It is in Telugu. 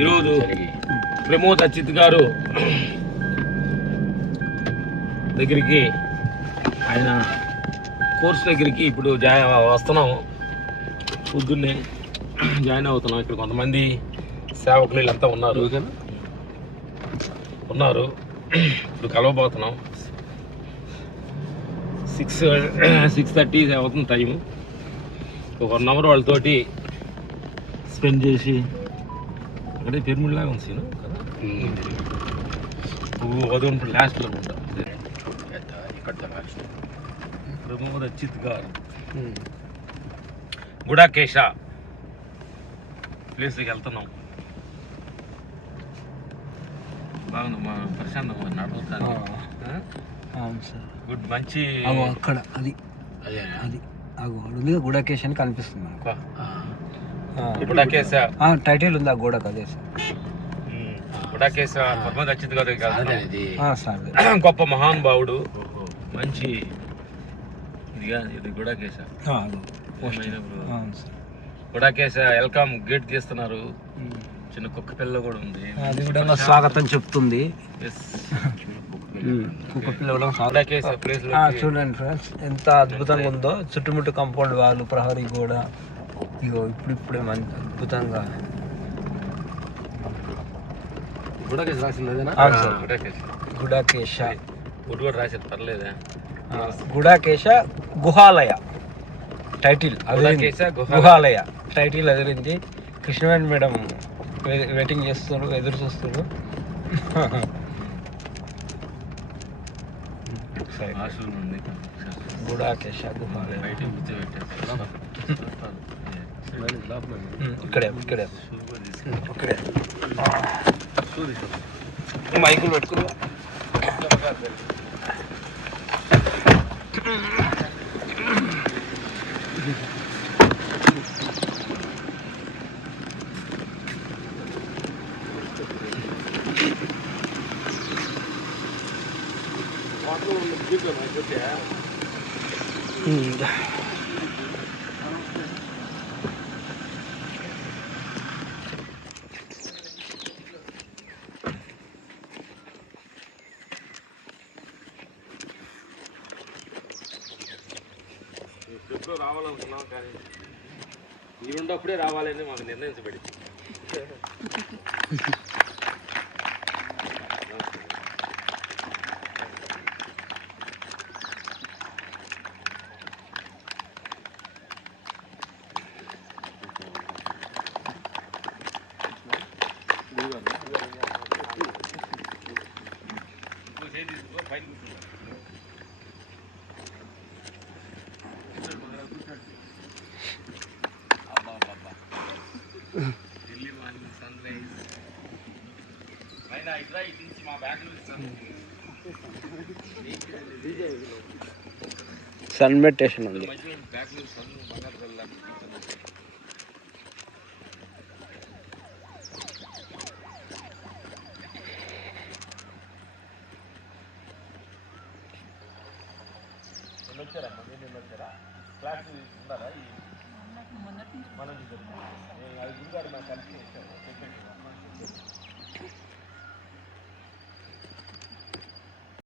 ఈరోజు ప్రమోద్ అచ్యుత్ గారు దగ్గరికి ఆయన కోర్స్ దగ్గరికి ఇప్పుడు వస్తున్నాం. పొద్దున్నే జాయిన్ అవుతున్నాం. ఇక్కడ కొంతమంది సేవకులు వీళ్ళంతా ఉన్నారు. ఇప్పుడు కలవబోతున్నాం. 6:30 అవుతుంది టైము. ఒక 1 అవర్ వాళ్ళతోటి స్పెండ్ చేసి అక్కడే పెరుమిళ్ళలాగా ఉంది సీను కదా. వదనప్పుడు లాస్ట్లో ఉంటా. ప్రమోద్ అచ్యుత్ గారు గుడాకేశ ప్లేస్కి వెళ్తున్నాం. బాగుంది మా ప్రశాంతం నడవతాను. అవును సార్. గుడ్ మంచి అక్కడ అది అది గుడాకేశ అని కనిపిస్తుంది మనకు. గుడాకేశ టైటిల్ ఉంది ఆ గోడకు. అదే సార్ గుడాకేశ ప్రమోద్ అచ్యుత్ గారు సార్. గొప్ప మహానుభావుడు. మంచి ఇది గుడాకేశ. గుడాకేశ వెల్కమ్ గేట్ తీస్తున్నారు. చిన్న కుక్క పిల్ల కూడా ఉంది. అది కూడా స్వాగతం చెప్తుంది. కుక్క పిల్ల చూడండి ఫ్రెండ్స్ ఎంత అద్భుతంగా ఉందో. చుట్టుముట్టు కాంపౌండ్ వాళ్ళు, ప్రహరీ కూడా ఇగో ఇప్పుడిప్పుడే మంచి అద్భుతంగా. గుడాకేశ రాసింది గుడాకేశ కూడా రాసేది పర్లేదా. గుడాకేశ గుహాలయ టైటిల్ గుహాలయ టైటిల్ అదిరింది. కృష్ణవేణి మేడం వెయిటింగ్ చేస్తున్నారు, ఎదురు చూస్తున్నారు. గుడాకేశ గుహాలయ ఇక్కడే మైకులు పెట్టుకున్నా. ఎప్పుడో రావాలనుకున్నాం కానీ మీరుండప్పుడే రావాలని మాకు నిర్ణయించబడింది. సన్ మెడిటేషన్ ఉంది. వచ్చారా క్లాస్ ఉన్నారా? మన గురుగారు నాకు కలిసి